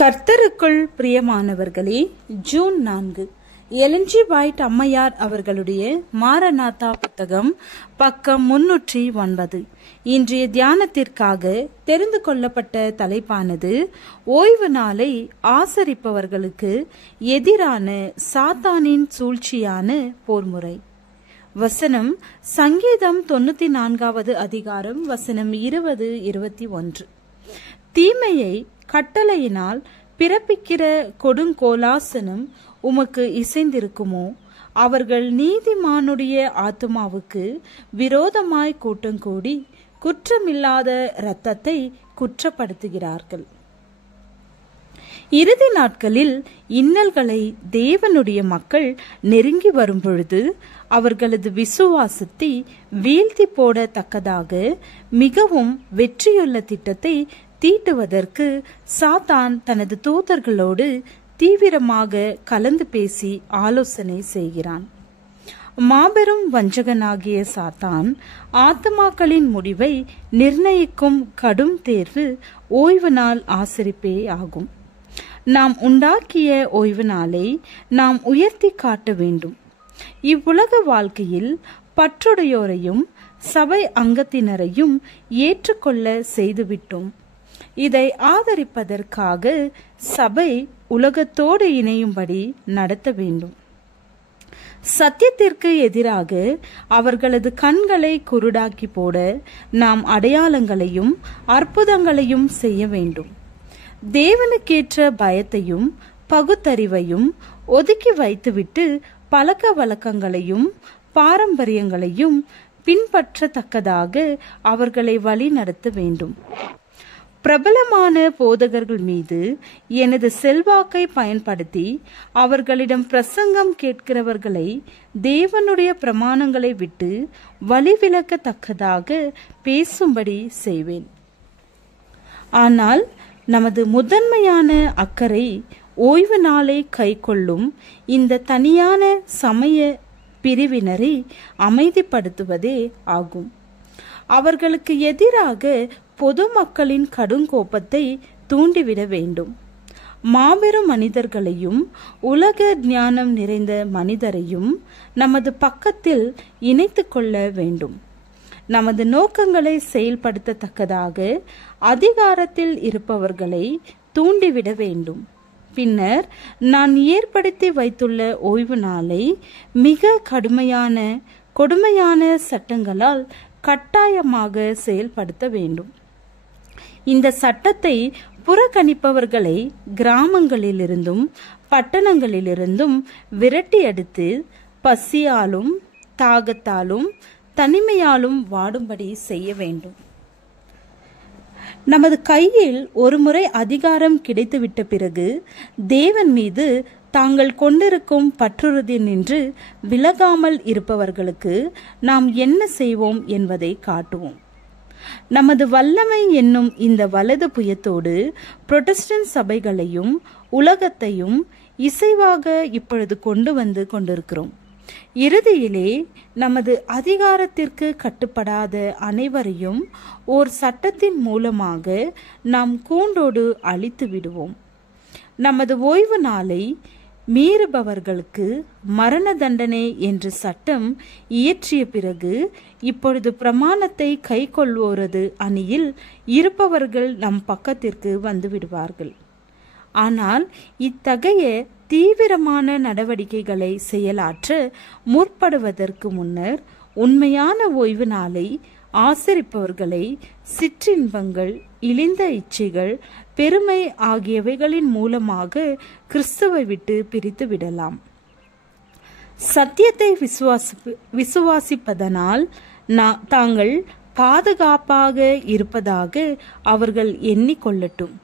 கர்த்தருக்குள் பிரியமானவர்களே, June 4 Elon G white அம்மையார் அவர்களுடைய மாரநாதா புத்தகம், பக்கம் 309. இன்றைய தியானத்திற்காக தெரிந்து கொள்ளப்பட்ட தலைப்பானது ஓய்வு நாளை ஆசரிப்பவர்களுக்கு எதிரான சாத்தானின் சூழ்ச்சியான போர்முறை. வசனம் சங்கீதம் 94வது அதிகாரம் வசனம் 20-21. தீமையை கட்டளையினால் பிறப்பிக்கிற கொடுங்கோலாசனம் உமக்கு இசைந்திருக்குமோ? அவர்கள் நீதிமானுடைய ஆத்துமாவுக்கு விரோதமாய் கூட்டம் கூடி குற்றமில்லாத இரத்தத்தை குற்றப்படுத்துகிறார்கள். இறுதி நாட்களில் இன்னல்களை தேவனுடைய மக்கள் நெருங்கி வரும் பொழுது அவர்களது விசுவாசத்தை வீழ்த்தி போடத்தக்கதாக மிகவும் வெற்றியுள்ள திட்டத்தை தீட்டுவதற்கு சாத்தான் தனது தூதர்களோடு தீவிரமாக கலந்து பேசி ஆலோசனை செய்கிறான். மாபெரும் வஞ்சகனாகிய சாத்தான் ஆத்மாக்களின் முடிவை நிர்ணயிக்கும் கடும் தேர்வு ஓய்வு நாள் ஆசரிப்பே ஆகும். நாம் உண்டாக்கிய ஓய்வு நாளை நாம் உயர்த்தி காட்ட வேண்டும். இவ்வுலக வாழ்க்கையில் பற்றுடையோரையும் சபை அங்கத்தினரையும் ஏற்றுக்கொள்ள செய்துவிட்டோம். இதை ஆதரிப்பதற்காக சபை உலகத்தோடு இணையும்படி நடத்த வேண்டும். சத்தியத்திற்கு எதிராக அவர்களது கண்களை குருடாக்கி போட நாம் அடையாளங்களையும் அற்புதங்களையும் செய்ய வேண்டும். தேவனுக்கேற்ற பயத்தையும் பகுத்தறிவையும் ஒதுக்கி வைத்துவிட்டு பழக்க வழக்கங்களையும் பாரம்பரியங்களையும் பின்பற்றத்தக்கதாக அவர்களை வழி நடத்த வேண்டும். பிரபலமான போதகர்கள் மீது எனது செல்வாக்கை பயன்படுத்தி அவர்களிடம் பிரசங்கம் கேட்கிறவர்களை தேவனுடைய பிரமாணங்களை விட்டு வழிவிலக்கத்தக்கதாக பேசும்படி செய்வேன். ஆனால் நமது முதன்மையான அக்கறை ஓய்வு நாளை கைக்கொள்ளும் இந்த தனியான சமய பிரிவினரை அமைதிப்படுத்துவதே ஆகும். அவர்களுக்கு எதிராக பொதுமக்களின் கடுங்கோப்பத்தை தூண்டிவிட வேண்டும். மாபெரும் மனிதர்களையும் உலக ஞானம் நிறைந்த மனிதரையும் நமது பக்கத்தில் இணைத்து கொள்ள வேண்டும். நமது நோக்கங்களை செயல்படுத்தத்தக்கதாக அதிகாரத்தில் இருப்பவர்களை தூண்டிவிட வேண்டும். பின்னர் நான் ஏற்படுத்தி வைத்துள்ள ஓய்வு நாளை மிக கொடுமையான சட்டங்களால் கட்டாயமாக செயல்படுத்த வேண்டும். இந்த சட்டத்தை புறக்கணிப்பவர்களை கிராமங்களிலிருந்தும் பட்டணங்களிலிருந்தும் விரட்டி அடித்து பசியாலும் தாகத்தாலும் தனிமையாலும் வாடும்படி செய்ய வேண்டும். நமது கையில் ஒருமுறை அதிகாரம் கிடைத்துவிட்ட பிறகு தேவன் மீது தாங்கள் கொண்டிருக்கும் பற்றுறுதி நின்று விலகாமல் இருப்பவர்களுக்கு நாம் என்ன செய்வோம் என்பதை காட்டுவோம். நமது வல்லமை என்னும் இந்த வலது புயத்தோடு புரொட்டஸ்டன்ட் சபைகளையும் உலகத்தையும் இசைவாக இப்பொழுது கொண்டு வந்து கொண்டிருக்கிறோம். இறுதியிலே நமது அதிகாரத்திற்கு கட்டுப்படாத அனைவரையும் ஓர் சட்டத்தின் மூலமாக நாம் கூண்டோடு அழித்து விடுவோம். நமது ஓய்வு நாளை மீறுபவர்களுக்கு மரண தண்டனை என்று சட்டம் இயற்றிய பிறகு இப்பொழுது பிரமாணத்தை கை கொள்வோரது அணியில் இருப்பவர்கள் நம் பக்கத்திற்கு வந்து விடுவார்கள். ஆனால் இத்தகைய தீவிரமான நடவடிக்கைகளை செயலாற்ற முற்படுவதற்கு முன்னர் உண்மையான ஓய்வு நாளை ஆசரிப்பவர்களை சிற்றின்பங்கள், இழிந்த இச்சைகள், பெருமை ஆகியவைகளின் மூலமாக கிறிஸ்துவை விட்டு பிரித்து விடலாம். சத்தியத்தை விசுவாசிப்பதனால் தாங்கள் பாதுகாப்பாக இருப்பதாக அவர்கள் எண்ணிக்கொள்ளட்டும்.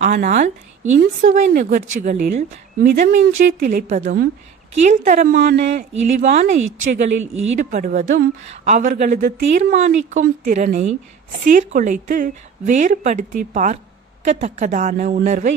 ஆனால் இன்சுவை நிகழ்ச்சிகளில் மிதமின்றி திளைப்பதும் கீழ்த்தரமான இழிவான இச்சைகளில் ஈடுபடுவதும் அவர்களது தீர்மானிக்கும் திறனை சீர்குலைத்து வேறுபடுத்தி பார்க்கத்தக்கதான உணர்வை